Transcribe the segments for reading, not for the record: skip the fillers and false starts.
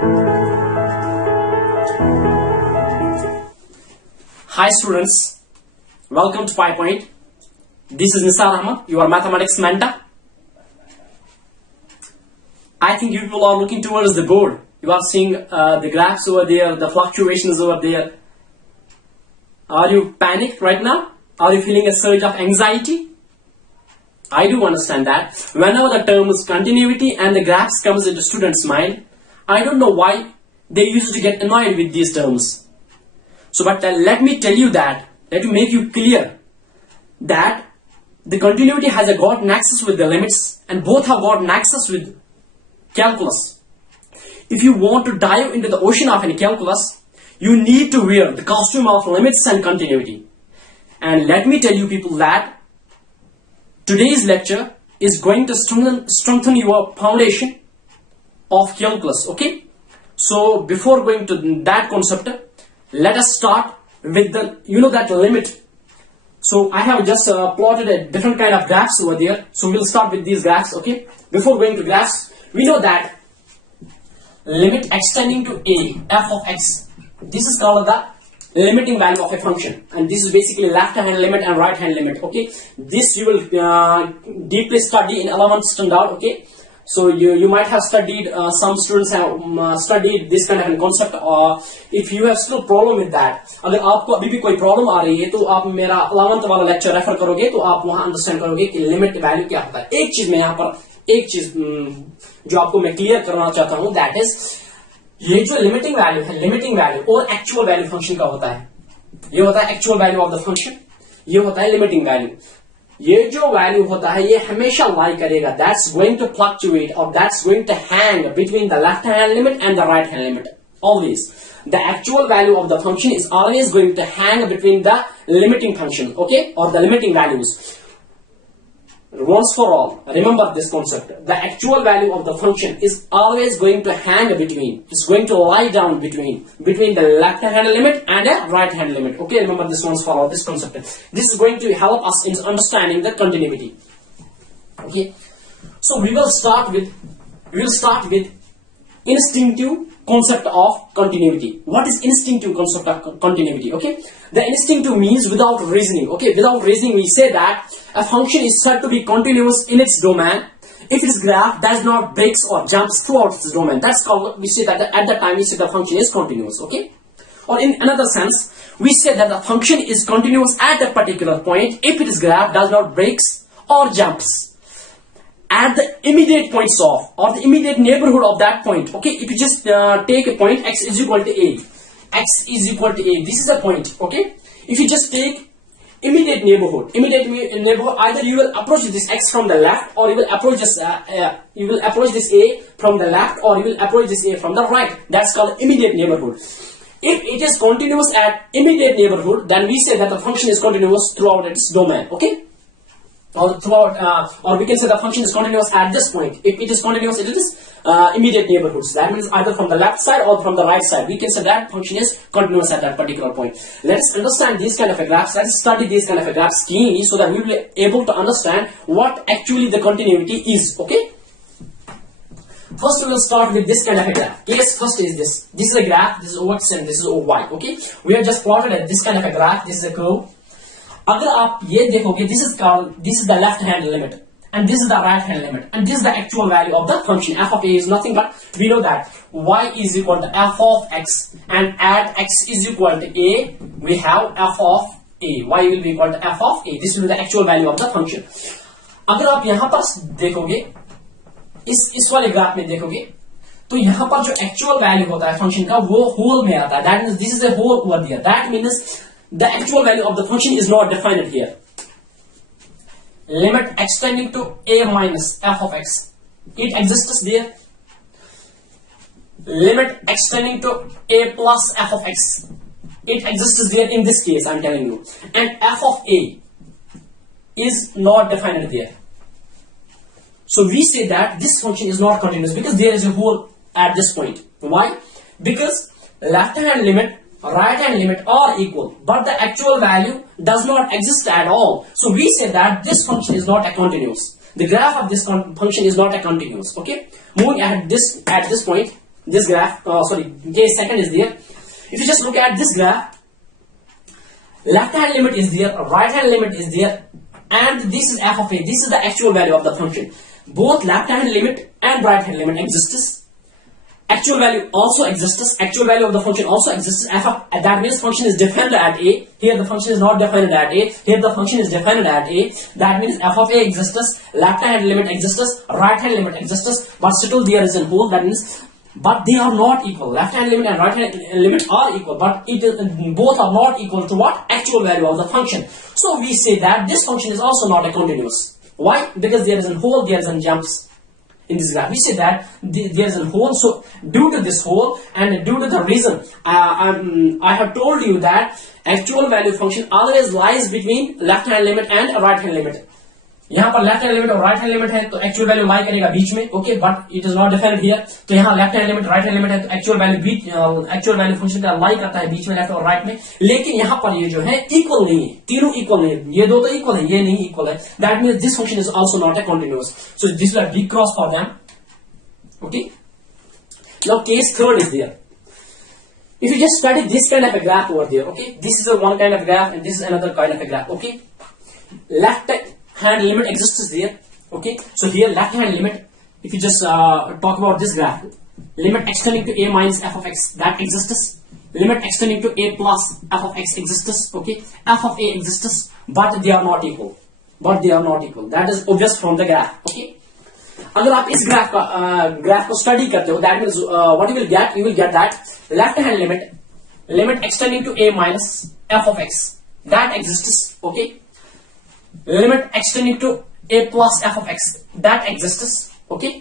Hi students, welcome to P.I.E. This is Nisar Ahmad, your mathematics mentor. I think you people are looking towards the board. You are seeing the graphs over there, the fluctuations over there. Are you panicked right now? Are you feeling a surge of anxiety? I do understand that. Whenever the term is continuity and the graphs comes into students' mind, I don't know why they used to get annoyed with these terms. So, but let me tell you that, let me make you clear that the continuity has a got nexus with the limits and both have got nexus with calculus. If you want to dive into the ocean of any calculus, you need to wear the costume of limits and continuity. And let me tell you people that today's lecture is going to strengthen your foundation of calculus, okay? So before going to that concept, let us start with the, that limit. So I have just plotted a different kind of graphs over there. So we'll start with these graphs, okay? Before going to graphs, we know that limit extending to a, f of x, this is called the limiting value of a function, and this is basically left hand limit and right hand limit, okay? This you will deeply study in 11th standard, okay? So you might have studied, some students have studied this kind of a concept, or if you have still problem with that, अगर आपको अभी भी कोई problem आ रही है तो आप मेरा 11th वाला lecture refer करोगे तो आप वहां understand करोगे कि limit value क्या होता है. एक चीज मैं यहाँ पर एक चीज जो आपको मैं clear करना चाहता हूँ, that is ये जो लिमिटिंग वैल्यू है, लिमिटिंग वैल्यू और एक्चुअल वैल्यू फंक्शन का होता है. ये होता है actual value of the function, ये होता है लिमिटिंग वैल्यू. ये जो वैल्यू होता है ये हमेशा लाई करेगा, दैट्स गोइंग टू फ्लक्चुएट और that's going to hang between the left hand limit and the right hand limit. Always the actual value of the function is always going to hang between the limiting function, okay, or the limiting values. Once for all, remember this concept. The actual value of the function is always going to hang between, it's going to lie down between the left hand limit and the right hand limit, okay? Remember this once for all, this concept. This is going to help us in understanding the continuity, okay? So we will start with instinctive concept of continuity. What is instinctive concept of continuity? Okay, the instinctive means without reasoning. Okay, without reasoning we say that a function is said to be continuous in its domain if its graph does not breaks or jumps throughout its domain. That's called, we say that at that time we say the function is continuous, okay? Or in another sense, we say that the function is continuous at a particular point if its graph does not breaks or jumps at the immediate points of, or the immediate neighborhood of that point, okay? If you just take a point, x is equal to a, x is equal to a, this is a point, okay? If you just take immediate neighborhood, either you will approach this x from the left, or you will approach this a from the left, or you will approach this a from the right. That's called immediate neighborhood. If it is continuous at immediate neighborhood, then we say that the function is continuous throughout its domain, okay? Or throughout, or we can say the function is continuous at this point. If it is continuous, it is immediate neighborhoods. That means either from the left side or from the right side. We can say that function is continuous at that particular point. Let's understand these kind of a graphs. Let's study these kind of a graphs keenly so that we will be able to understand what actually the continuity is. Okay. First, we will start with this kind of a graph. Case first is this. This is a graph. This is OX and this is OY. Okay. We have just plotted at this kind of a graph. This is a curve. अगर आप ये देखोगे, this is the left hand limit and this is the right hand limit and this is the actual value of the function. F of a is nothing but, we know that y is equal to f of x, and at x is equal to a, we have f of a. Y will be equal to f of a. This will be the actual value of the function. अगर आप यहाँ पर देखोगे, इस वाले graph में देखोगे, तो यहाँ पर जो actual value होता है function का, वो whole में आता है. That means this is a whole over there. That means the actual value of the function is not defined here. Limit extending to a minus f of x, it exists there. Limit extending to a plus f of x, it exists there in this case, I am telling you. And f of a is not defined there. So we say that this function is not continuous because there is a hole at this point. Why? Because left hand limit, right hand limit are equal, but the actual value does not exist at all. So we say that this function is not a continuous. The graph of this function is not a continuous. Okay, moving at this point, this graph, case second is there. If you just look at this graph, left hand limit is there, right hand limit is there, and this is f of a. This is the actual value of the function. Both left hand limit and right hand limit exists. Actual value also exists. Actual value of the function also exists. That means function is defined at a. Here the function is not defined at a. Here the function is defined at a. That means f of a exists. Left hand limit exists. Right hand limit exists. But still there is a hole. That means, but they are not equal. Left hand limit and right hand limit are equal, but both are not equal to what? Actual value of the function. So we say that this function is also not a continuous. Why? Because there is a hole. There is a jumps. In this graph, we say that there is a hole. So due to this hole and due to the reason, I have told you that actual value function always lies between left hand limit and right hand limit. यहाँ पर left hand limit और right hand limit है, तो actual value लाई करेगा बीच में, okay, but it is not defined here. तो यहाँ left hand limit right hand limit है, तो एक्चुअल वैल्यू फंक्शन का लाई करता है बीच में लेफ्ट और राइट में. लेकिन यहाँ पर ये जो है इक्वल नहीं है, तीनों इक्वल नहीं है. ये दो तो इक्वल है, ये नहीं इक्वल है. That means this function is also not a continuous. So this will be cross for them. Okay, now case third is there. If you just study this kind of a graph over there, okay, this is a one kind of graph and this is another kind of a graph. Okay, left hand limit exists there. Okay, so here left hand limit, if you just talk about this graph, limit extending to a minus f of x, that exists. Limit extending to a plus f of x exists. Okay, f of a exists, but they are not equal. That is obvious from the graph. Okay, अगर आप इस graph को study करते हो, that means what you will get that left hand limit x tending to a minus f of x, that exists. Okay, limit extending to a plus f of x, that exists. Okay,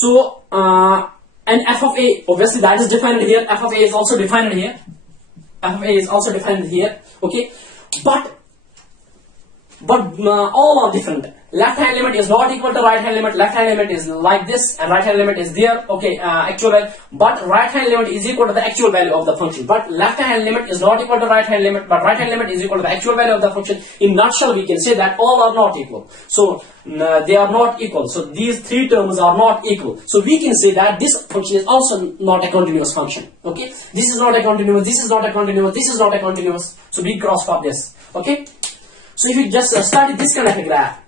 so and f of a, obviously that is defined here. F of a is also defined here. Okay, but all are different. Left hand limit is not equal to right hand limit. Left hand limit is like this and right hand limit is there. Okay, actual value, but right hand limit is equal to the actual value of the function. But left hand limit is not equal to right hand limit, but right hand limit is equal to the actual value of the function. In nutshell, we can say that all are not equal. So they are not equal. So these three terms are not equal. So we can say that this function is also not a continuous function. Okay, this is not a continuous. This is not a continuous. This is not a continuous. So we cross for this. Okay. So if you just study this kind of a graph,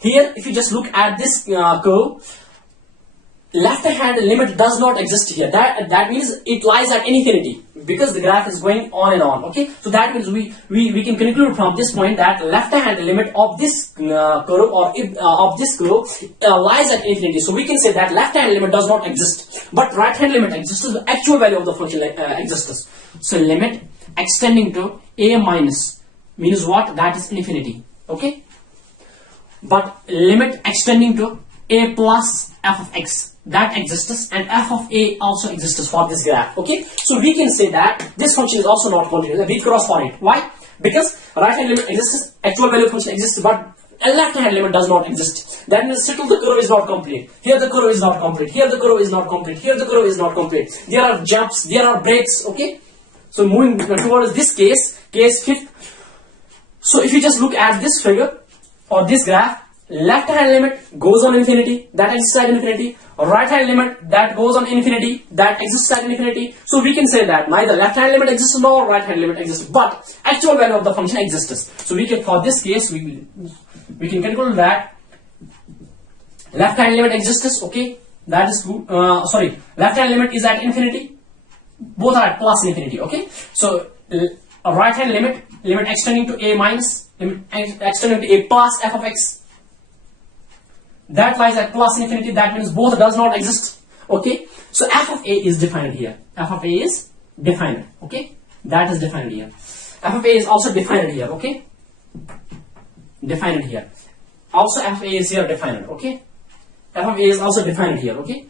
here if you just look at this curve, left hand limit does not exist here. That means it lies at infinity, because the graph is going on and on. Okay, so that means we can conclude from this point that left hand limit of this curve or of this curve lies at infinity. So we can say that left hand limit does not exist, but right hand limit exists. The actual value of the function exists. So limit extending to a minus means what? That is infinity. Okay, but limit extending to a plus f of x, that exists, and f of a also exists for this graph. Okay, so we can say that this function is also not continuous. We cross for it. Why? Because right hand limit exists, actual value function exists, but a left hand limit does not exist. That means still the curve is not complete. Here the curve is not complete. Here the curve is not complete. Here the curve is not complete. There are jumps, there are breaks. Okay, so moving towards this case fifth. So if you just look at this figure or this graph, left hand limit goes on infinity, that exists at infinity. Right hand limit that goes on infinity, that exists at infinity. So we can say that neither left hand limit exists nor right hand limit exists, but actual value of the function exists. So we can, for this case, we can conclude that left hand limit exists. Okay, that is good. Left hand limit is at infinity. Both are at plus infinity. Okay, so right hand limit extending to a minus, limit extending to a plus f of x, that lies at plus infinity. That means both does not exist. Okay, so f of a is defined here. F of a is defined. Okay, that is defined here. F of a is also defined here. Okay, defined here. Also f of a is here defined. Okay, f of a is also defined here. Okay,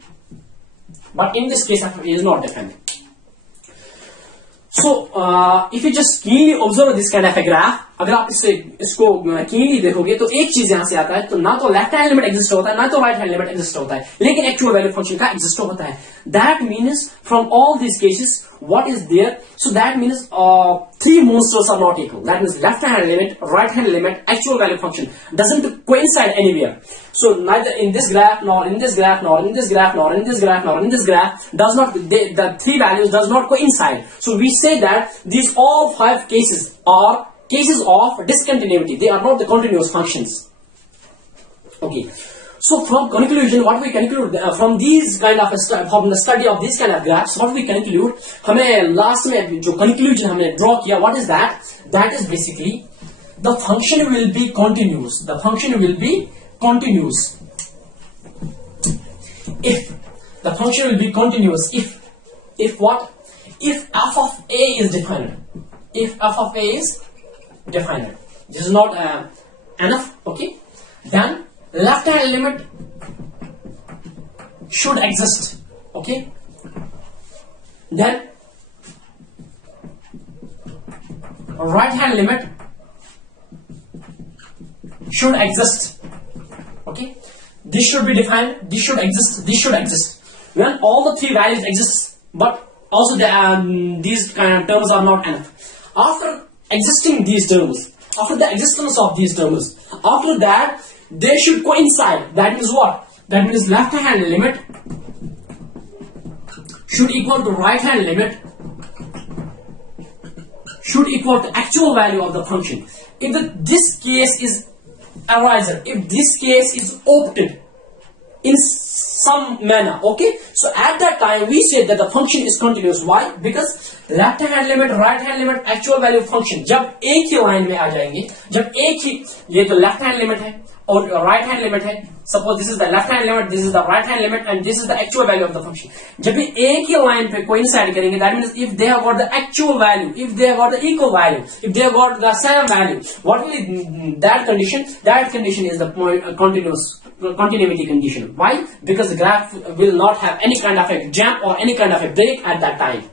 but in this case f of a is not defined. So if you just keenly observe this kind of a graph, अगर आप इसको keenly देखोगे तो एक चीज यहां से आता है, तो ना तो लेफ्ट हैंड लिमिट एग्जिस्ट होता है ना तो राइट हैंड लिमिट एग्जिस्ट होता है, लेकिन एक्चुअल वैल्यू फंक्शन का एग्जिस्ट होता है. That means from all these cases what is there, so that means three monsters are not equal. That means left hand limit, right hand limit, actual value function doesn't coincide anywhere. So neither in this graph nor in this graph nor in this graph nor in this graph nor in this graph does not, the three values does not coincide. So we say that these all five cases are cases of discontinuity. They are not the continuous functions. Okay. So from conclusion, what we conclude from these kind of from the study of these kind of graphs, what we conclude, हमें last में जो conclusion हमने draw किया, what is that? That is basically the function will be continuous. The function will be continuous if the function will be continuous if what? If f of a is defined. If f of a is defined. This is not enough. Okay. Then left hand limit should exist. Okay. Then right hand limit should exist. Okay. This should be defined. This should exist. This should exist. When all the three values exist, but also these kind of terms are not enough. After existing these terms, after the existence of these terms, after that they should coincide. That means what? That means left hand limit should equal to right hand limit should equal to actual value of the function. If this case is arises, if this case is opted in some manner, okay, so at that time we say that the function is continuous. Why? Because left hand limit, right hand limit, actual value function जब एक ही line में आ जाएंगे, जब एक ही, ये तो left hand limit है और राइट हैंड लिमिट है, suppose this is the left hand limit, this is the right hand limit and this is the actual value of the function, जब ये एक ही लाइन पे कोइंसाइड करेंगे, that means if they have got the actual value, if they have got the equal value, if they have got the same value, what will that condition? That condition is the continuity condition. Why? Because the graph will not have any kind of a jump or any kind of a break at that time.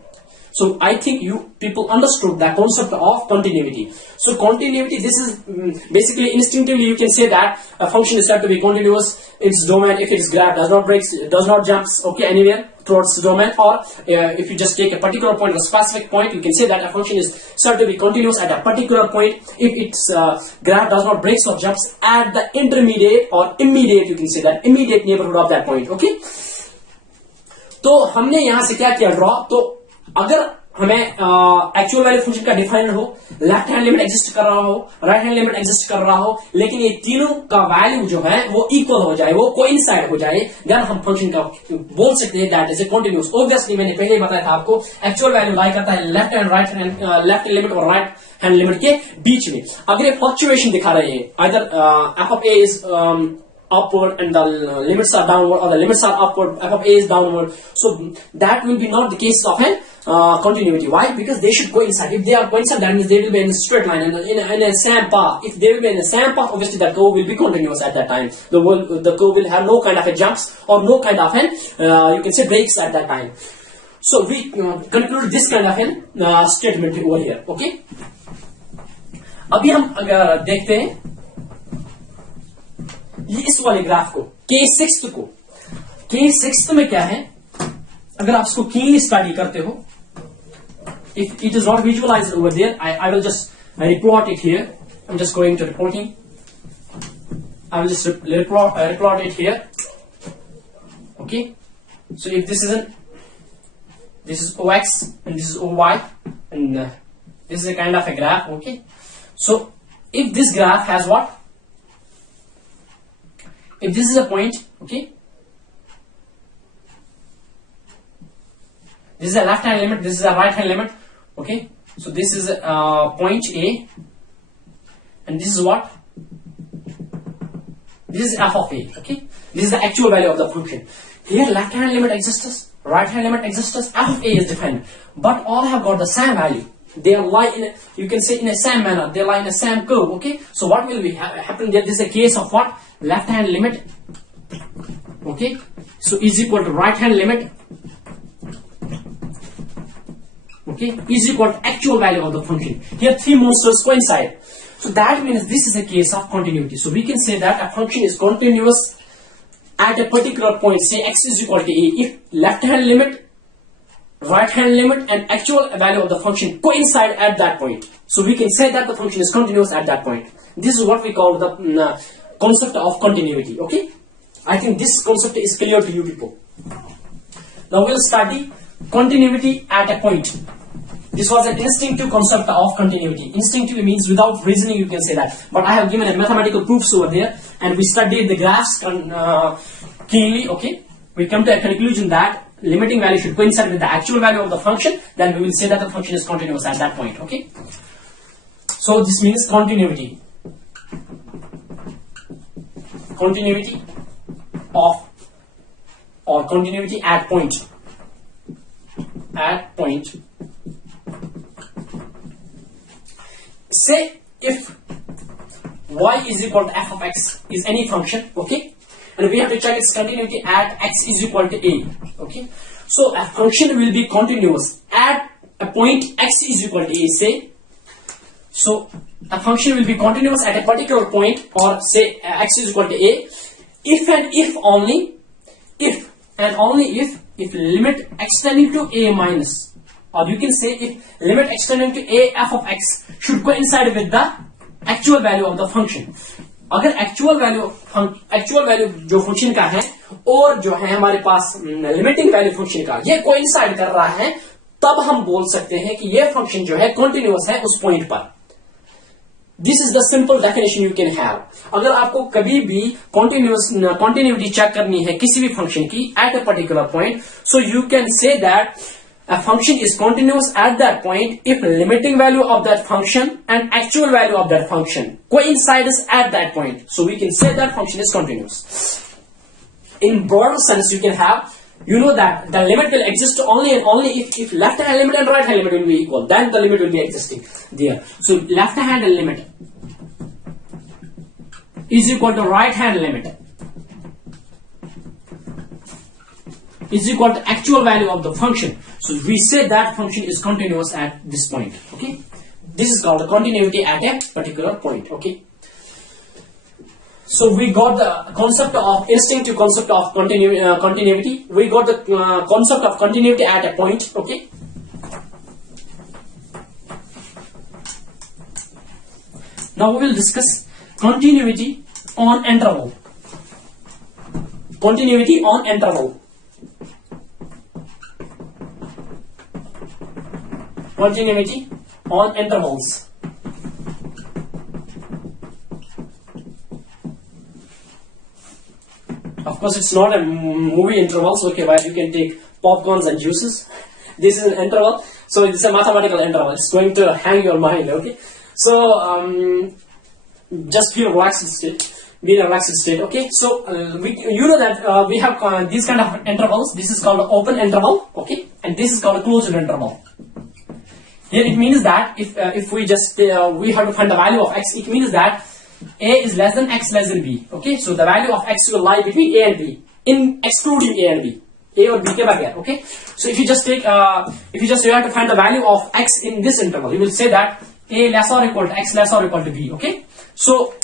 So I think you people understood the concept of continuity. So continuity, this is basically instinctively you can say that a function is said to be continuous in its domain if its graph does not breaks, does not jumps, okay, anywhere towards the domain, or if you just take a particular point, a specific point, you can say that a function is said to be continuous at a particular point if its graph does not breaks or jumps at the intermediate or immediate, you can say that immediate neighborhood of that point. Okay, तो हमने यहां से क्या किया draw, तो अगर हमें actual value function का डिफाइन हो, लेफ्ट हैंड लिमिट एग्जिस्ट कर रहा हो, राइट हैंड लिमिट एग्जिस्ट कर रहा हो, लेकिन ये तीनों का वैल्यू जो है वो इक्वल हो जाए, वो कोइंसाइड हो जाए, देन हम फंक्शन का बोल सकते हैं that is a continuous. Obviously मैंने पहले ही बताया था आपको, एक्चुअल वैल्यू लाई करता है left hand right hand, left limit और राइट हैंड लिमिट के बीच में. अगर ये फ्लक्चुएशन दिखा रहे हैं, either F of A is upward and the limits are downward, or the limits are upward, f of a is downward, so that will be not the case of an continuity. Why? Because they should coincide. If they are coincide, that means they will be in a straight line and in a same path. If they will be in the same path, obviously that curve will be continuous at that time. The curve will have no kind of a jumps or no kind of an you can say breaks at that time. So we conclude this kind of an statement over here. Okay, अभी हम अगर देखते हैं ये इस वाले graph को, K6 में क्या है, अगर आप इसको कीनली स्टडी करते हो, if it is not visualized over there, I will just replot it here. I'm just going to reporting. I will just replot it here. Okay, so if this is OX and this is OY and this is a kind of a graph. Okay, so if this graph has what? If this is a point, okay, this is a left hand limit, this is a right hand limit, okay, so this is point A and this is what? This is f of A. Okay, this is the actual value of the function. Here left hand limit exists, right hand limit exists, f of A is defined, but all have got the same value. They lie in a, you can say in a same manner, they lie in a same curve. Okay, so what will be happen there? This is a case of what? Left hand limit, okay, so is equal to right hand limit, okay, is equal to actual value of the function. Here three monsters coincide. So that means this is a case of continuity. So we can say that a function is continuous at a particular point, say x is equal to a, if left hand limit, right hand limit and actual value of the function coincide at that point. So we can say that the function is continuous at that point. This is what we call the concept of continuity. Okay, I think this concept is clear to you people. Now we'll study continuity at a point. This was an instinctive concept of continuity. Instinctive means without reasoning you can say that, but I have given a mathematical proofs over there, and we studied the graphs keenly. Okay, we come to a conclusion that limiting value should coincide with the actual value of the function, then we will say that the function is continuous at that point. Okay, so this means continuity of, or continuity at point, say if y is equal to f of x is any function, okay, and we have to check its continuity at x is equal to a. Okay, so a function will be continuous at a point x is equal to a, say. So a function will be continuous at a particular point, or say x is equal to a, if and if only if limit extending to a minus, or you can say if limit extending to a f of x should coincide with the actual value of the function. अगर actual value जो function का है और जो है हमारे पास limiting value function का ये coincide कर रहा है, तब हम बोल सकते हैं कि ये function जो है continuous है उस point पर. This is the simple definition you can have. अगर आपको कभी भी continuity check करनी है किसी भी function की at a particular point, so you can say that a function is continuous at that point if limiting value of that function and actual value of that function coincides at that point. So we can say that function is continuous. In broader sense, you can have, you know that the limit will exist only and only if left hand limit and right hand limit will be equal, then the limit will be existing there. So left hand limit is equal to right hand limit is equal to actual value of the function. So we say that function is continuous at this point. Okay, this is called the continuity at a particular point. Okay, so we got the concept of instinctive concept of continuity. We got the concept of continuity at a point. Okay, now we will discuss continuity on interval. Continuity on interval. Continuity on intervals. Of course, it's not a movie intervals, okay, where you can take popcorns and juices. This is an interval, so it's a mathematical interval. It's going to hang your mind, okay. So just feel relaxed state. Be in a relaxed state, okay. So you know that we have these kind of intervals. This is called open interval, okay, and this is called a closed interval. Here it means that if we just we have to find the value of x, it means that a is less than x less than b. Okay, so the value of x will lie between a and b, in excluding a and b, a or b के बगैर. Okay, so if you just take you have to find the value of x in this interval, you will say that a less or equal to x less or equal to b. Okay, so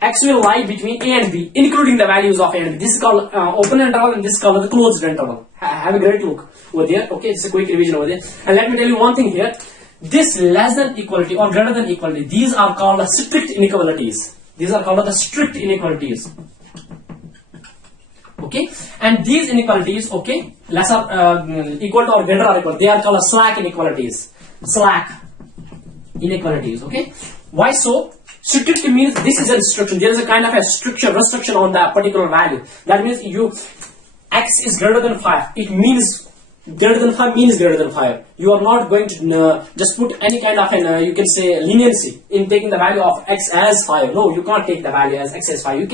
x will lie between a and b, including the values of a and b. This is called open interval, and this is called the closed interval. Have a great look over there. Okay, it's a quick revision over there. And let me tell you one thing here. This less than equality or greater than equality, these are called the strict inequalities. These are called the strict inequalities. Okay, and these inequalities, okay, lesser equal to or greater or equal, they are called slack inequalities. Slack inequalities. Okay, why so? Strict means this is a restriction. There is a kind of a restriction on that particular value. That means x is greater than 5. It means greater than 5 means greater than 5. You are not going to just put any kind of an you can say leniency in taking the value of x as 5. No, you can't take the value as x as 5. You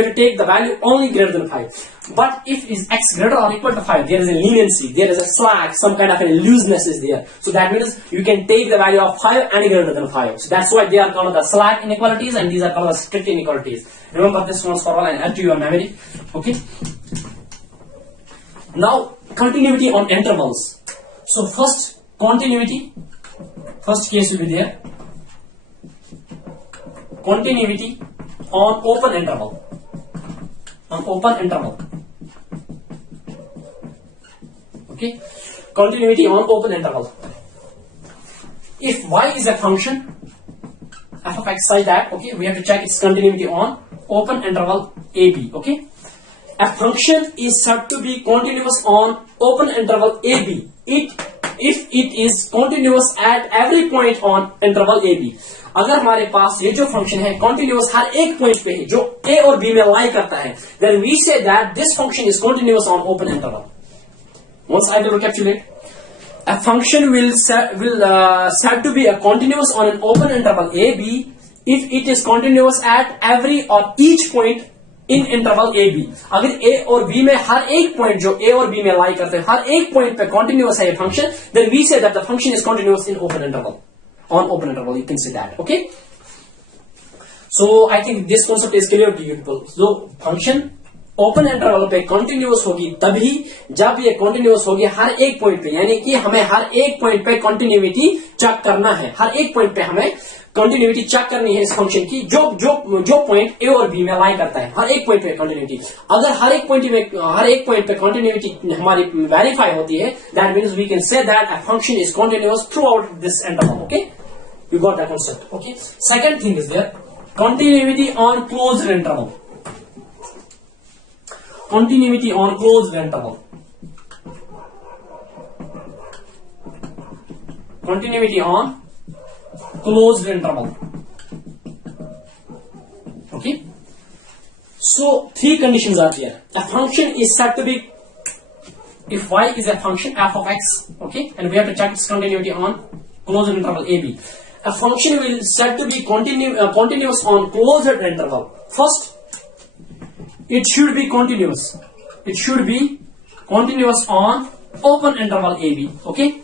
have to take the value only greater than 5. But if is x greater or equal to 5, there is a leniency, there is a slack, some kind of a looseness is there. So that means you can take the value of 5 and greater than 5. So that's why they are called the slack inequalities, and these are called the strict inequalities. Remember this once for all and add to your memory. Okay. Now continuity on intervals. So first continuity, first case will be there. continuity on open interval. On open interval. Okay, continuity on open interval. If y is a function, f of x like that, okay, we have to check its continuity on open interval AB. Okay, a function is said to be continuous on open interval AB if it is continuous at every point on interval AB. अगर हमारे पास ये जो function है continuous हर एक point पे है जो a और b में लाई करता है, then we say that this function is continuous on open interval. Once I will recapitulate, a function will said to be a continuous on an open interval AB if it is continuous at every or each point in interval AB. अगर a और b में हर एक point जो a और b में लाई करते हैं हर एक पॉइंट पे continuous है ये function, then we say that the function is continuous in open interval. On open interval, you can say that. Okay. So I think this concept is clear to you people. So function open interval पे continuous होगी तभी जब ये continuous होगी हर एक point पे, यानी कि हमें हर एक पॉइंट पे कंटिन्यूटी चेक करना है. हर एक पॉइंट पे हमें कंटिन्यूटी चेक करनी है इस फंक्शन की जो पॉइंट ए और बी में लाई करता है. हर एक पॉइंट पे कंटिन्यूटी, अगर हर एक पॉइंट पे कंटिन्यूटी हमारी वेरीफाई होती है, that means we can say that a function is continuous throughout this interval. Okay, you got that concept. Okay, second thing is there continuity on closed interval. Continuity on closed interval. Continuity on closed interval. Okay. So three conditions are there. A function is said to be, if y is a function f of x, okay, and we have to check its continuity on closed interval AB. A function will said to be continuous on closed interval. First, it should be continuous. It should be continuous on open interval AB. Okay.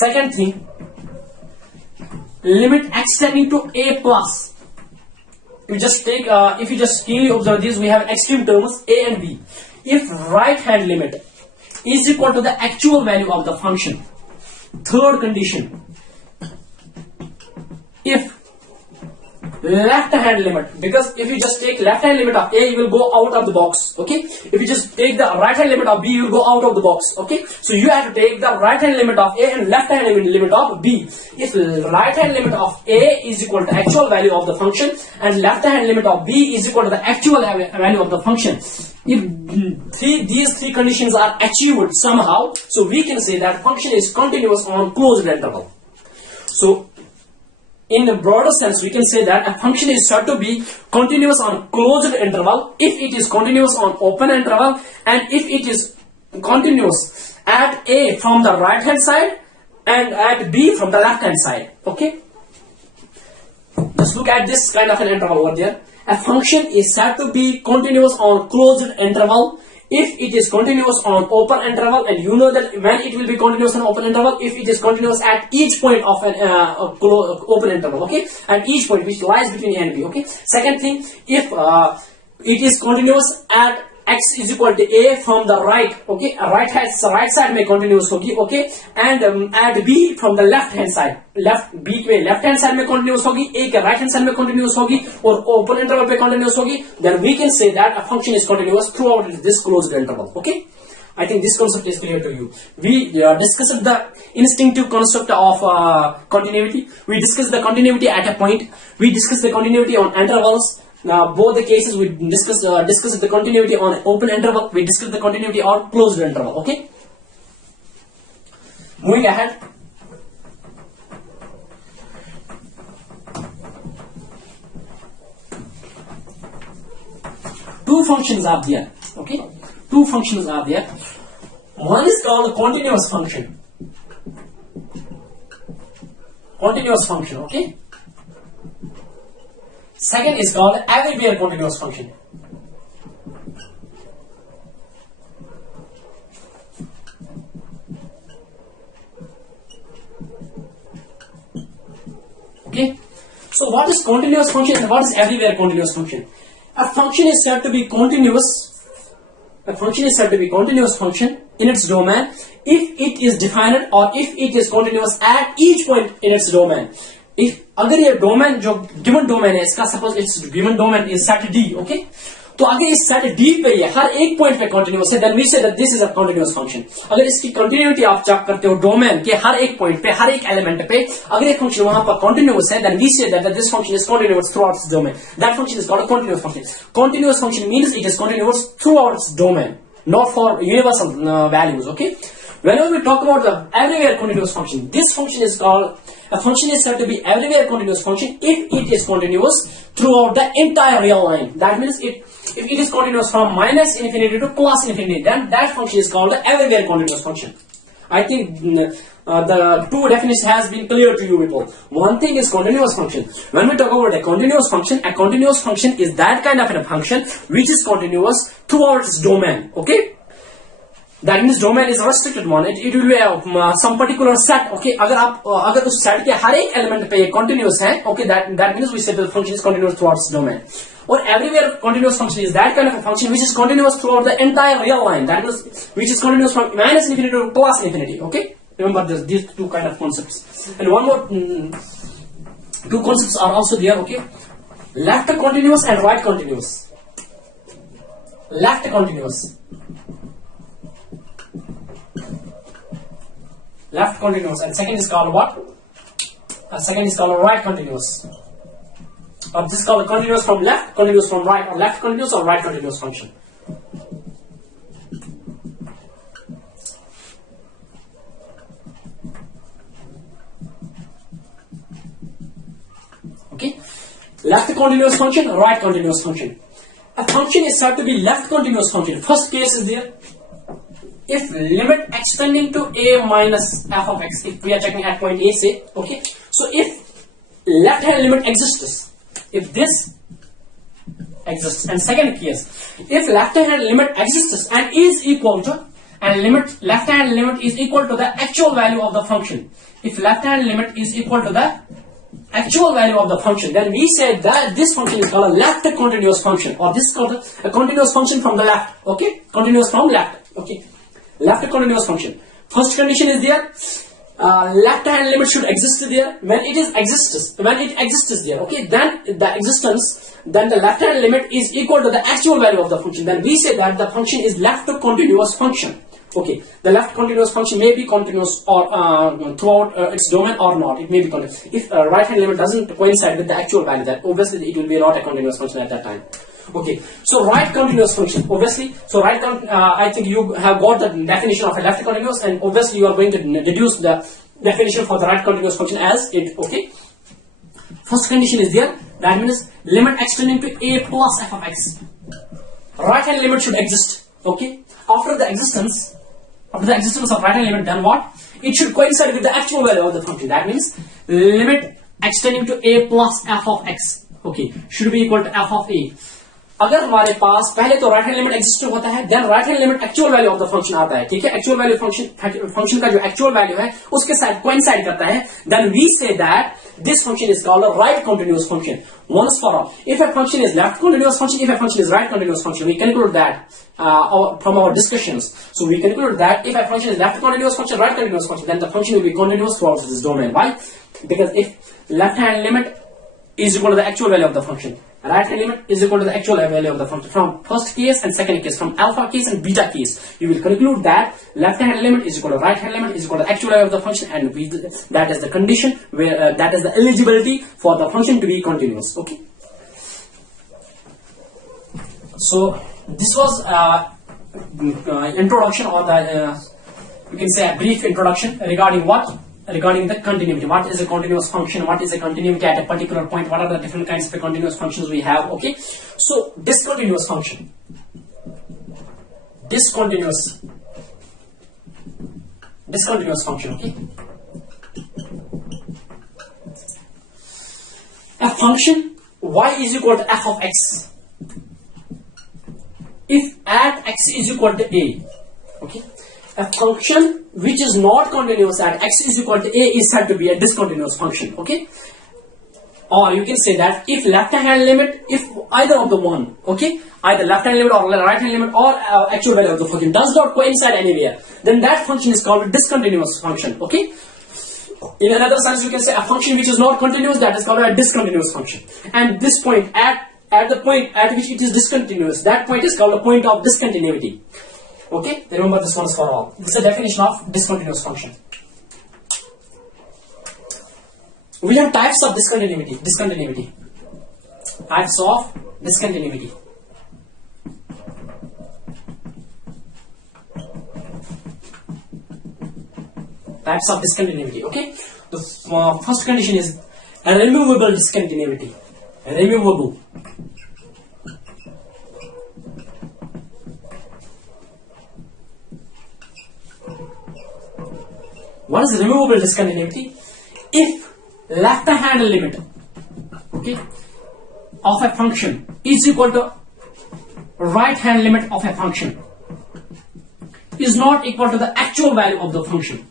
Second thing, limit extending to a plus. You just take, if you just keenly observe this, we have extreme terms a and b. If right hand limit is equal to the actual value of the function. Third condition, if left hand limit, because if you just take left hand limit of a, you will go out of the box. Okay, if you just take the right hand limit of b, you will go out of the box. Okay, so you have to take the right hand limit of a and left hand limit of b. If right hand limit of a is equal to actual value of the function and left hand limit of b is equal to the actual value of the function, if these three conditions are achieved somehow, so we can say that function is continuous on closed interval. So in a broader sense, we can say that a function is said to be continuous on closed interval if it is continuous on open interval and if it is continuous at a from the right hand side and at b from the left hand side. Okay, just look at this kind of an interval over there. A function is said to be continuous on closed interval if it is continuous on open interval, and you know that when it will be continuous on open interval, if it is continuous at each point of an open interval. Okay, at each point which lies between a and b. Okay, second thing, if it is continuous at x is equal to a from the right, okay, right side में continuous होगी, okay, and at b from the left hand side, b में left hand side में continuous होगी, a के right hand side में continuous होगी और open interval पे continuous होगी, then we can say that a function is continuous throughout this closed interval. Okay, I think this concept is clear to you. We discussed the instinctive concept of continuity. We discussed the continuity at a point. We discussed the continuity on intervals. Now, both the cases we discussed the continuity on open interval. We discussed the continuity on closed interval. Okay. Moving ahead. Two functions are there. Okay. Two functions are there. One is called continuous function. Continuous function. Okay. Second is called everywhere continuous function. Okay. So what is continuous function and what is everywhere continuous function? A function is said to be continuous. A function is said to be continuous function in its domain if it is defined or if it is continuous at each point in its domain. if अगर ये domain जो given domain है इसका suppose it's given domain is set D, okay, तो अगर इस set D पे ये हर एक पॉइंट पे कंटिन्यूअस है, then we say that this is a continuous function. अगर इसकी कंटिन्यूटी आप चेक करते हो डोमेन के हर एक पॉइंट पे, हर एक एलिमेंट पे, अगर एक फंक्शन वहां पर कंटिन्यूअस है, then we say that this function is continuous throughout its domain. That function is called a continuous function. Continuous function means it is continuous throughout its domain, not for universal values, okay. Whenever we talk about the everywhere continuous function, this function is called, a function is said to be everywhere continuous function if it is continuous throughout the entire real line. That means if it is continuous from minus infinity to plus infinity, then that function is called the everywhere continuous function. I think the two definitions has been clear to you people. One thing is continuous function. When we talk about a continuous function is that kind of a function which is continuous throughout its domain, okay. That means domain is a restricted one. It will be some particular set, okay. अगर उस set के हर एक element पे ये continuous है, okay, that means we say the function is continuous throughout its domain. Or everywhere continuous function is that kind of a function which is continuous throughout the entire real line. That means which is continuous from minus infinity to plus infinity, okay. Remember this, these two kind of concepts. And one more, two concepts are also there, okay. Left continuous and right continuous. Left continuous. Left continuous, and second is called what? Second is called right continuous. Or this is called continuous from left, continuous from right, or left continuous or right continuous function. Okay, left continuous function, right continuous function. A function is said to be left continuous function. First case is there. If limit extending to a minus f of x, if we are checking at point A, say, okay, so if left hand limit exists, if this exists, and second case, if left hand limit exists and is equal to, and limit left hand limit is equal to the actual value of the function, if left hand limit is equal to the actual value of the function, then we say that this function is called a left continuous function, or this is called a continuous function from the left, okay, continuous from left, okay. Left continuous function. First condition is there. Left hand limit should exist there. When it exists there, okay, then the left hand limit is equal to the actual value of the function. Then we say that the function is left continuous function. Okay, the left continuous function may be continuous or throughout its domain or not. It may be continuous. If right hand limit doesn't coincide with the actual value, then obviously it will be not a continuous function at that time. Okay, so right continuous function, obviously, so right, I think you have got the definition of a left continuous, and obviously you are going to deduce the definition for the right continuous function as it, okay. First condition is there, that means limit extending to a plus f of x. Right hand limit should exist, okay. After the existence of right hand limit, then what? It should coincide with the actual value of the function. That means limit extending to a plus f of x, okay, should be equal to f of a. अगर हमारे पास पहले तो right hand limit exist होता है, then right hand limit actual value of the function आता है, ठीक है. एक्चुअल वैल्यू फंक्शन का जो एक्चुअल वैल्यू है उसके साथ कोइंसाइड करता है, then we say that this function is called a right continuous function. Once for all, if a function is left continuous function, if a function is right continuous function, we conclude that from our discussions. So we conclude that if a function is left continuous function, right continuous function, then the function will be continuous throughout this domain. Why? Because if left hand limit is equal to the actual value of the function, right hand limit is equal to the actual value of the function. From first case and second case, from alpha case and beta case, you will conclude that left hand limit is equal to right hand limit is equal to the actual value of the function, and that is the condition where that is the eligibility for the function to be continuous. Okay. So this was introduction, or the you can say a brief introduction regarding what? Regarding the continuity. What is a continuous function? What is a continuity at a particular point? What are the different kinds of continuous functions we have? Okay. So discontinuous function. Discontinuous function. Okay. A function y is equal to f of x if at x is equal to a. Okay. A function which is not continuous at x is equal to a is said to be a discontinuous function. Okay. Or you can say that if left hand limit, if either of the one, okay, either left hand limit or right hand limit or actual value of the function does not coincide anywhere, then that function is called a discontinuous function. Okay. In another sense, you can say a function which is not continuous, that is called a discontinuous function. And this point, at the point at which it is discontinuous, that point is called a point of discontinuity. Okay, remember this once for all. This is a definition of discontinuous function. We have types of discontinuity. Types of discontinuity. Types of discontinuity. Okay, the first condition is a removable discontinuity. Removable. What is removable discontinuity? If left hand limit, okay, of a function is equal to right hand limit of a function is not equal to the actual value of the function,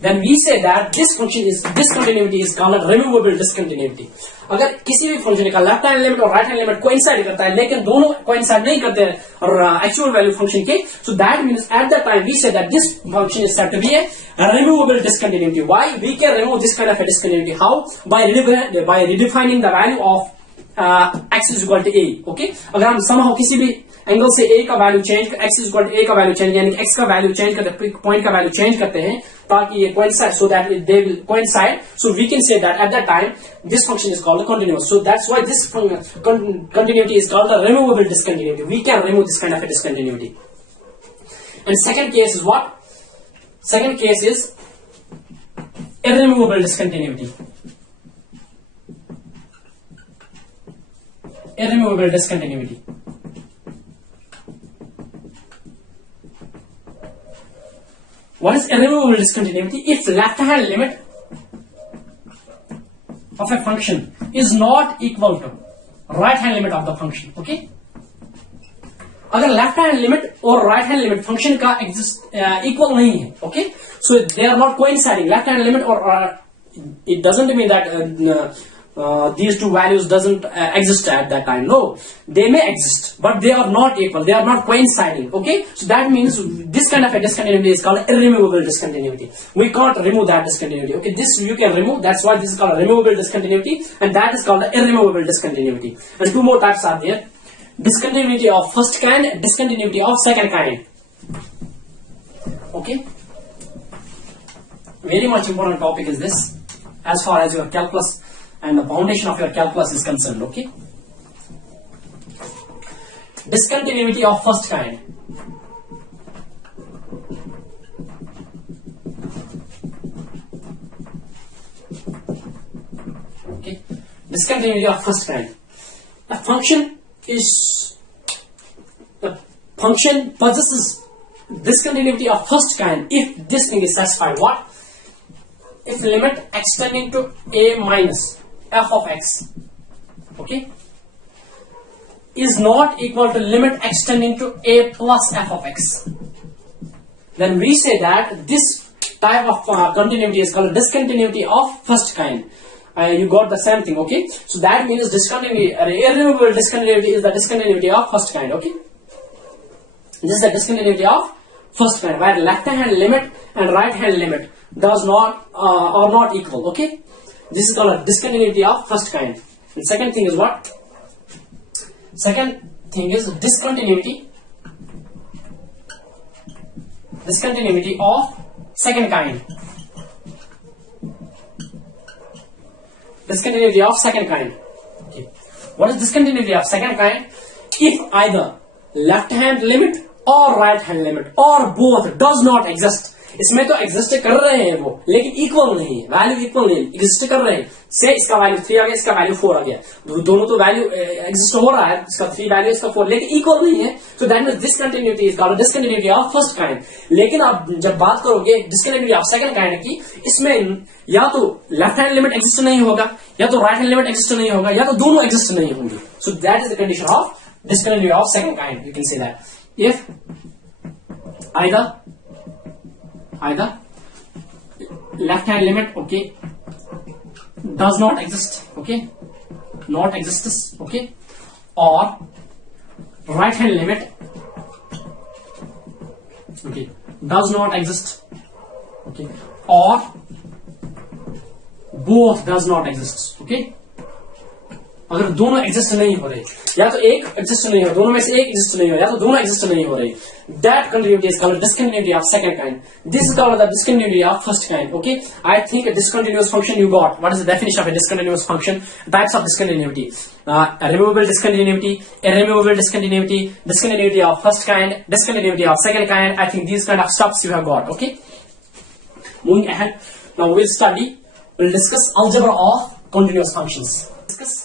then we say that this discontinuity is called removable discontinuity. अगर किसी भी function का left hand limit और right hand limit coincide करता है लेकिन दोनों coincide नहीं करते हैं और एक्चुअल वैल्यू फंक्शन के, so that means at that time we say that this function is said to be a removable discontinuity. Why we can remove this kind of a discontinuity? How? By redefining the value of x is equal to a. Okay, अगर हम somehow किसी भी angle से a का value change, x is equal to a का value change, यानी x का value change करते, पॉइंट का वैल्यू चेंज करते हैं ताकि ये coincide, so that they will coincide, so we can say that at that time this function is called continuous. So that's why this continuity is called a removable discontinuity. We can remove this kind of a discontinuity. And second case is what? Second case is irremovable discontinuity. Irremovable discontinuity. What is irremovable discontinuity? If left hand limit of a function is not equal to right hand limit of the function. Okay, अगर left hand limit और right hand limit function का equal नहीं है, okay, so they are not coinciding, left hand limit और it doesn't mean that these two values doesn't exist at that time. No, they may exist, but they are not equal. They are not coinciding. Okay, so that means this kind of a discontinuity is called irremovable discontinuity. We can't remove that discontinuity. Okay, this you can remove. That's why this is called a removable discontinuity, and that is called the irremovable discontinuity. And two more types are there: discontinuity of first kind, discontinuity of second kind. Okay, very much important topic is this, as far as your calculus and the foundation of your calculus is concerned. Okay, discontinuity of first kind. Okay, discontinuity of first kind. A function possesses discontinuity of first kind if this thing is satisfied. What? If limit extending to a minus f of x, okay, is not equal to limit extending to a plus f of x, then we say that this type of continuity is called discontinuity of first kind. You got the same thing. Okay, so that means discontinuity, irremovable discontinuity is the discontinuity of first kind. Okay, this is the discontinuity of first kind, where left hand limit and right hand limit does not are not equal. Okay, this is called a discontinuity of first kind. And second thing is what? Second thing is discontinuity of second kind. Discontinuity of second kind. Okay, what is discontinuity of second kind? If either left hand limit or right hand limit or both does not exist. इसमें तो exist कर रहे हैं वो, लेकिन equal नहीं है, value equal नहीं, एग्जिस्ट कर रहे हैं, से इसका वैल्यू 3 आ गया, इसका वैल्यू 4 आ गया, दोनों तो वैल्यू एग्जिस्ट हो रहा है, इसका 3 वैल्यू, इसका 4, लेकिन इक्वल नहीं है, so that means discontinuity is called discontinuity of first kind. लेकिन आप जब बात करोगे डिसकंटिन्यूटी ऑफ सेकंड काइंड की, इसमें या तो लेफ्ट हैंड लिमिट एग्जिस्ट नहीं होगा, या तो राइट हैंड लिमिट एग्जिस्ट नहीं होगा, या तो दोनों एग्जिस्ट नहीं होंगे. So that is the condition of discontinuity of second kind. You can say that if either left hand limit, okay, does not exist, okay, not exists, okay, or right hand limit, okay, does not exist, okay, or both does not exist. Okay, अगर दोनों exist नहीं हो रहे, या तो एक exist नहीं हो, दोनों में से एक एग्जिस्ट नहीं हो, या तो दोनों एग्जिस्ट नहीं हो रहे, that continuity is called discontinuity of second kind. This is called the discontinuity of first kind. Okay, I think a discontinuous function you got. What is the definition of a discontinuous function? Types of discontinuity: a removable discontinuity, irremovable discontinuity, discontinuity of first kind, discontinuity of second kind. I think these kind of stuffs you have got. Okay, moving ahead, now we'll discuss algebra of continuous functions. Discuss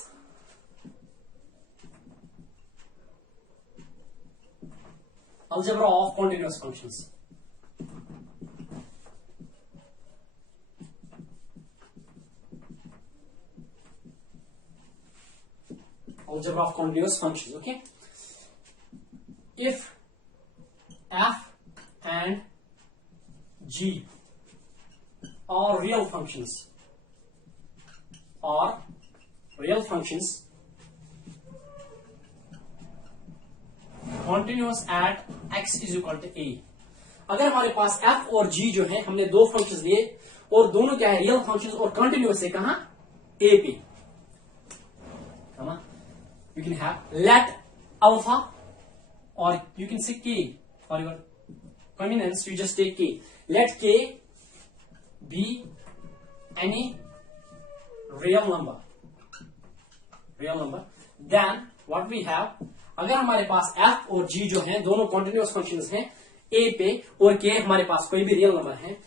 algebra of continuous functions. Algebra of continuous functions. Okay, if f and g are real functions, continuous at x is equal to a. अगर हमारे पास f और g जो है, हमने दो functions लिए और दोनों क्या है, रियल फंक्शंस और कंटिन्यूअस है कहां, a पे. You can have let alpha, or you can say k. For your convenience you just take k. Let k be any real number. Then what we have, अगर हमारे पास f और g जो हैं दोनों continuous functions हैं a पे, और k हमारे पास कोई भी रियल नंबर है,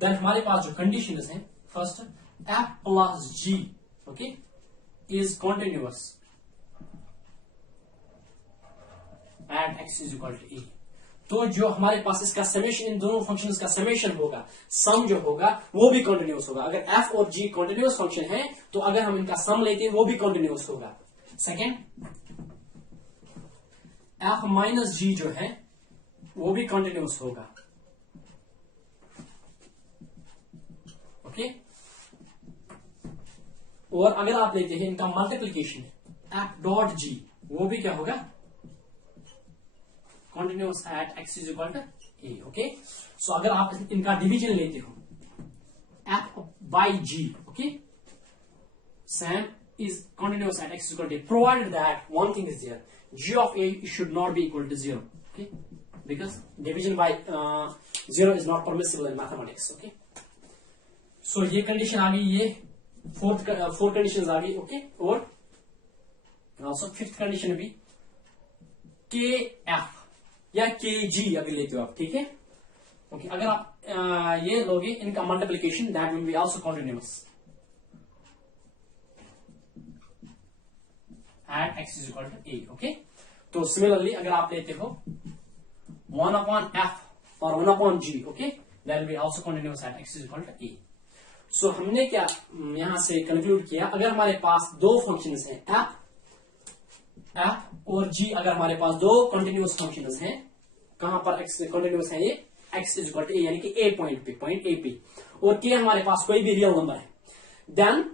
देन हमारे पास जो कंडीशंस हैं, first f plus g okay is continuous at x is equal to a. तो जो हमारे पास इसका समेशन, इन दोनों फंक्शंस का समेशन होगा, सम जो होगा वो भी कंटिन्यूअस होगा. अगर f और g कंटिन्यूअस फंक्शन है तो अगर हम इनका सम लेते हैं वो भी कंटिन्यूअस होगा. सेकेंड, f माइनस g जो है वो भी कंटिन्यूअस होगा. ओके, और अगर आप लेते हैं इनका मल्टीप्लीकेशन f डॉट g, वो भी क्या होगा, continuous at x is equal to a. Okay, so अगर आप इनका डिवीजन लेते हो f by g, okay, same is continuous at x is equal to a, provided that one thing is there, g of a should not be equal to 0. Okay, because division by 0 is not permissible in mathematics. Okay, so ये condition आ गई, ये fourth condition आ गई. Okay, और also fifth condition भी के F या के जी अगर लेते हो आप, ठीक है. ओके, अगर आप ये लोगे इनका multiplication, that will be also continuous at x is equal to a. Okay, तो सिमिलरली अगर आप लेते हो 1 अपॉन f और 1 अपॉन g, okay, that will be also continuous at x is equal to a. So हमने क्या यहां से कंक्लूड किया, अगर हमारे पास दो फंक्शंस हैं f और g, अगर हमारे पास दो कंटिन्यूअस फंक्शंस हैं, कहां पर x कंटिन्यूअस है, ये x is equal to a यानी कि a पॉइंट पे, और k हमारे पास कोई भी रियल नंबर है, देन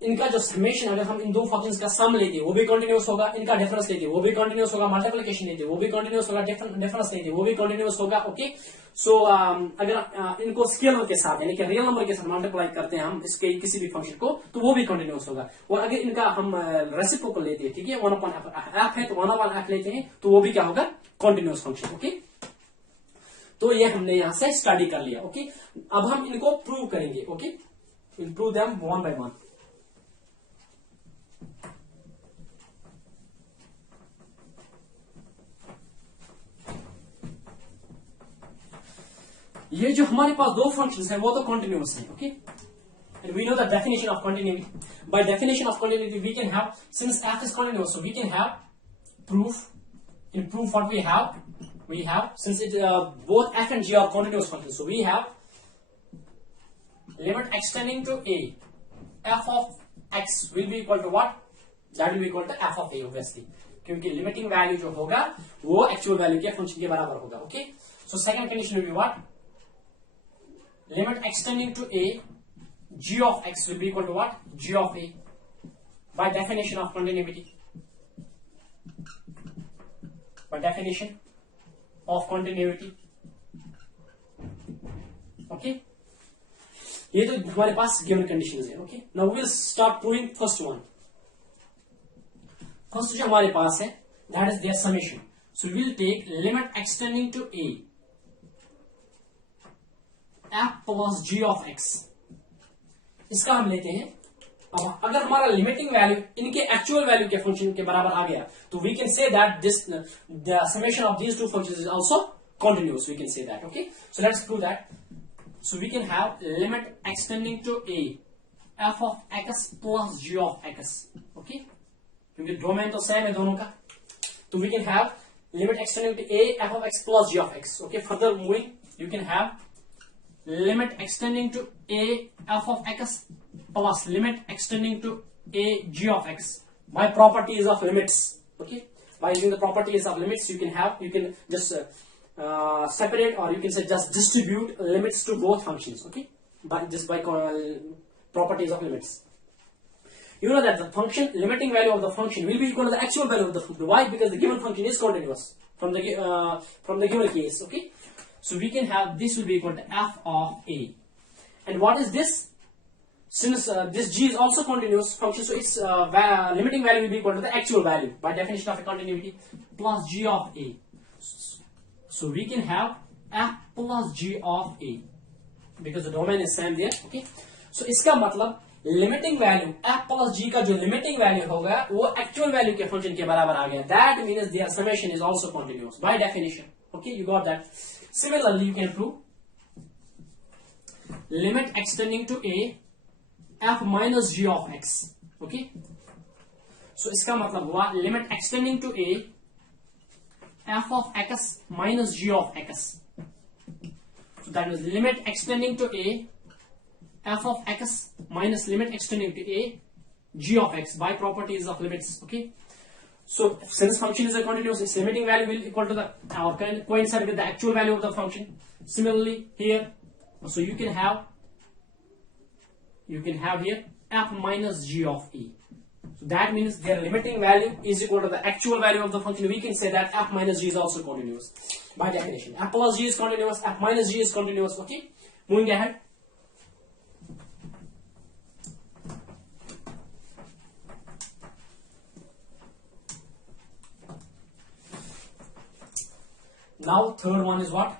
इनका जो समेशन, अगर हम इन दो फंक्शंस का सम लेते हैं वो भी कंटिन्यूअस होगा, इनका डिफरेंस लेते हैं वो भी कंटिन्यूअस होगा, मल्टीप्लिकेशन लेते हैं वो भी कंटिन्यूअस होगा, डिफरेंस लेते हैं वो भी कंटिन्यूअस होगा. ओके, सो अगर इनको स्केलर के साथ यानी कि रियल नंबर के साथ मल्टीप्लाई करते हैं हम इसके किसी भी फंक्शन को, तो वो भी कंटिन्यूअस होगा. और अगर इनका हम रेसिप्रोकल लेते हैं, ठीक है, 1 अपॉन f है तो 1 अपॉन f लेते हैं, तो वो भी क्या होगा, कंटिन्यूअस फंक्शन. ओके, तो ये हमने यहां से स्टडी कर लिया. ओके, अब हम इनको प्रूव करेंगे. Okay, will prove them one by one. ये जो हमारे पास दो फंक्शंस हैं वो तो कंटिन्यूअस हैं. Okay, and we know the definition of continuity. By definition of continuity we can have, since f is continuous, so we can have proof. In proof what we have since it both f and g are continuous functions, so we have limit extending to a, f of x will be equal to what, that will be equal to f of a obviously, क्योंकि limiting value जो होगा वो actual value के function के बराबर होगा. Okay, so second condition will be what, limit extending to a, g of x will be equal to what, g of a, by definition of continuity, by definition of continuity. Okay, ये तो हमारे पास given conditions है. Okay, now we will start proving first one. First जो हमारे पास है that is there summation. So we will take limit x tending to a f plus g of x. इसका हम लेते हैं. अब अगर हमारा लिमिटिंग वैल्यू इनके एक्चुअल वैल्यू के फंक्शन के बराबर आ गया तो we can say that this the summation of these two functions is also continuous. We can say that. Okay, so let's prove that. So we can have limit extending to a f of x plus g of x. Okay, क्योंकि domain तो same है दोनों का, तो we can have limit extending to a f of x plus g of x. Okay, further moving, you can have limit extending to a f of x plus limit extending to a g of x by properties of limits. Okay, by using the properties of limits, you can just separate, or you can say just distribute limits to both functions. Okay, by properties of limits. You know that the function limiting value of the function will be equal to the actual value of the function. Why? Because the given function is continuous from the given case. Okay, so we can have this will be equal to f of a. And what is this? Since this g is also continuous function, so its limiting value will be equal to the actual value by definition of a continuity plus g of a. So we can have f plus g of a because the domain is same there. Okay, so इसका मतलब limiting value f plus g का जो limiting value होगा वो actual value के function के बराबर आ गया. That means their summation is also continuous by definition. Okay, you got that. Similarly, you can prove limit extending to a f minus g of x. Okay, so इसका मतलब हुआ limit extending to a f of x minus g of x. So that is limit extending to a f of x minus limit extending to a g of x by properties of limits. Okay, so since function is a continuous, its limiting value will equal to the or coincide with the actual value of the function. Similarly here, so you can have here f minus g of e. So that means their limiting value is equal to the actual value of the function. We can say that f minus g is also continuous by definition. F plus g is continuous, f minus g is continuous. Okay, moving ahead. Now third one is what?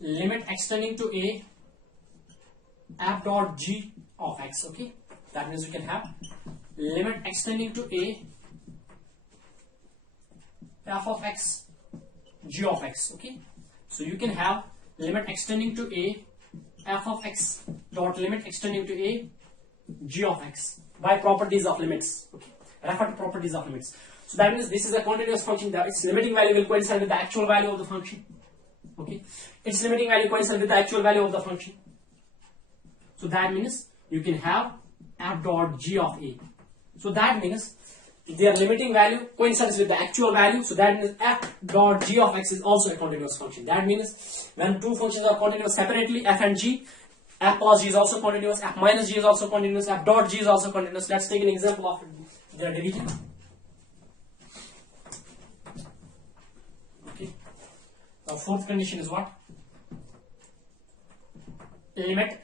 Limit extending to a f dot g of x. Okay, that means we can have limit extending to a f of x g of x. Okay, so you can have limit extending to a f of x dot limit extending to a g of x by properties of limits. Okay, refer to properties of limits. So that means this is a continuous function, that its limiting value will coincide with the actual value of the function. Okay, its limiting value coincides with the actual value of the function. So that means you can have f dot g of a. So that means their limiting value coincides with the actual value. So that means f dot g of x is also a continuous function. That means when two functions are continuous separately, f and g, f plus g is also continuous, f minus g is also continuous, f dot g is also continuous. Let's take an example of their division. Okay. Now fourth condition is what? Limit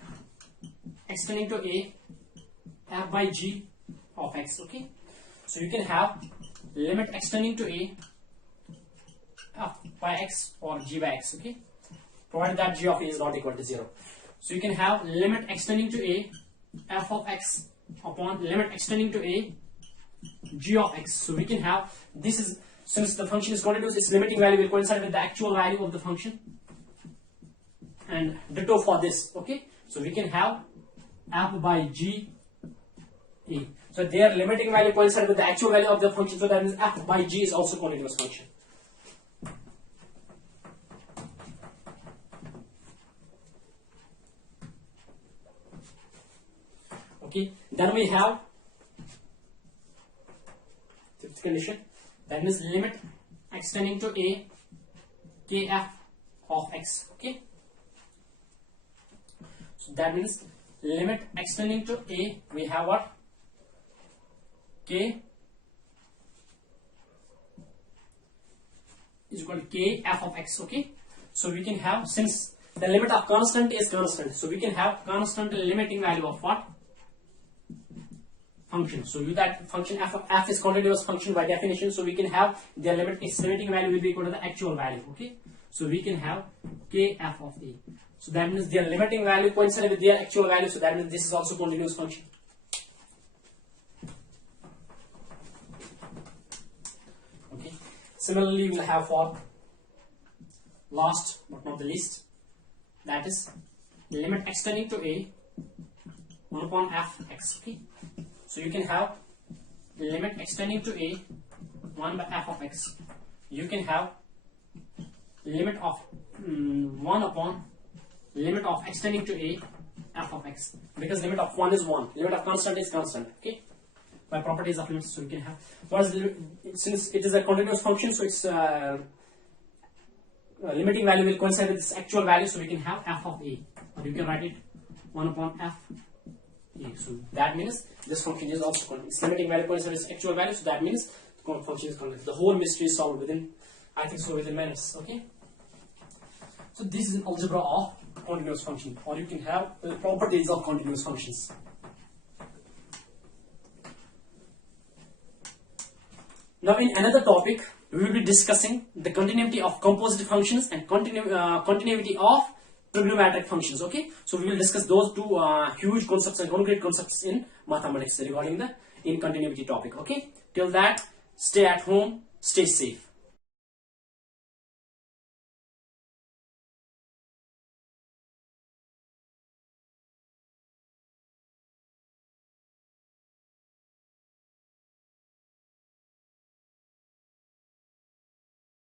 extending to a f by g of x. Okay, so you can have limit extending to a f by x or g by x. Okay, provided that g of a is not equal to 0. So you can have limit extending to a f of x upon limit extending to a g of x. So we can have this is, since the function is continuous, its limiting value will coincide with the actual value of the function, and ditto for this. Okay, so we can have f by g e. So their limiting value coincides with the actual value of the function. So that means f by g is also continuous function. Okay, then we have fifth condition, that means limit extending to a kf of x. Okay, so that means limit extending to a, we have what? K is equal to k f of x. Okay, so we can have, since The limit of constant is constant. So we can have constant limiting value of what? Function. So with that function f is continuous function by definition. So we can have the limiting value will be equal to the actual value. Okay. So we can have kf of a. So that means their limiting value coincides with their actual value. So that means this is also continuous function. Okay. Similarly, we will have for last but not the least, that is limit extending to a 1 upon fx. Okay. So you can have limit extending to a 1 by f of x. You can have limit of 1 upon limit of extending to a f of x, because limit of 1 is 1, limit of constant is constant. Okay, by properties of limits. So you can have, what is the, since it is a continuous function, so its limiting value will coincide with this actual value. So we can have f of a, or you can write it 1 upon f. So that means this function is also continuous. Its limiting value coincides with its actual value. So that means the function is continuous. The whole mystery is solved within, I think so, within minutes. Okay. So this is an algebra of continuous function, or you can have the properties of continuous functions. Now in another topic, we will be discussing the continuity of composite functions and continuity of trigonometric functions. Okay, so we will discuss those two huge concepts and concrete concepts in mathematics regarding the continuity topic. Okay, till that, stay at home, stay safe.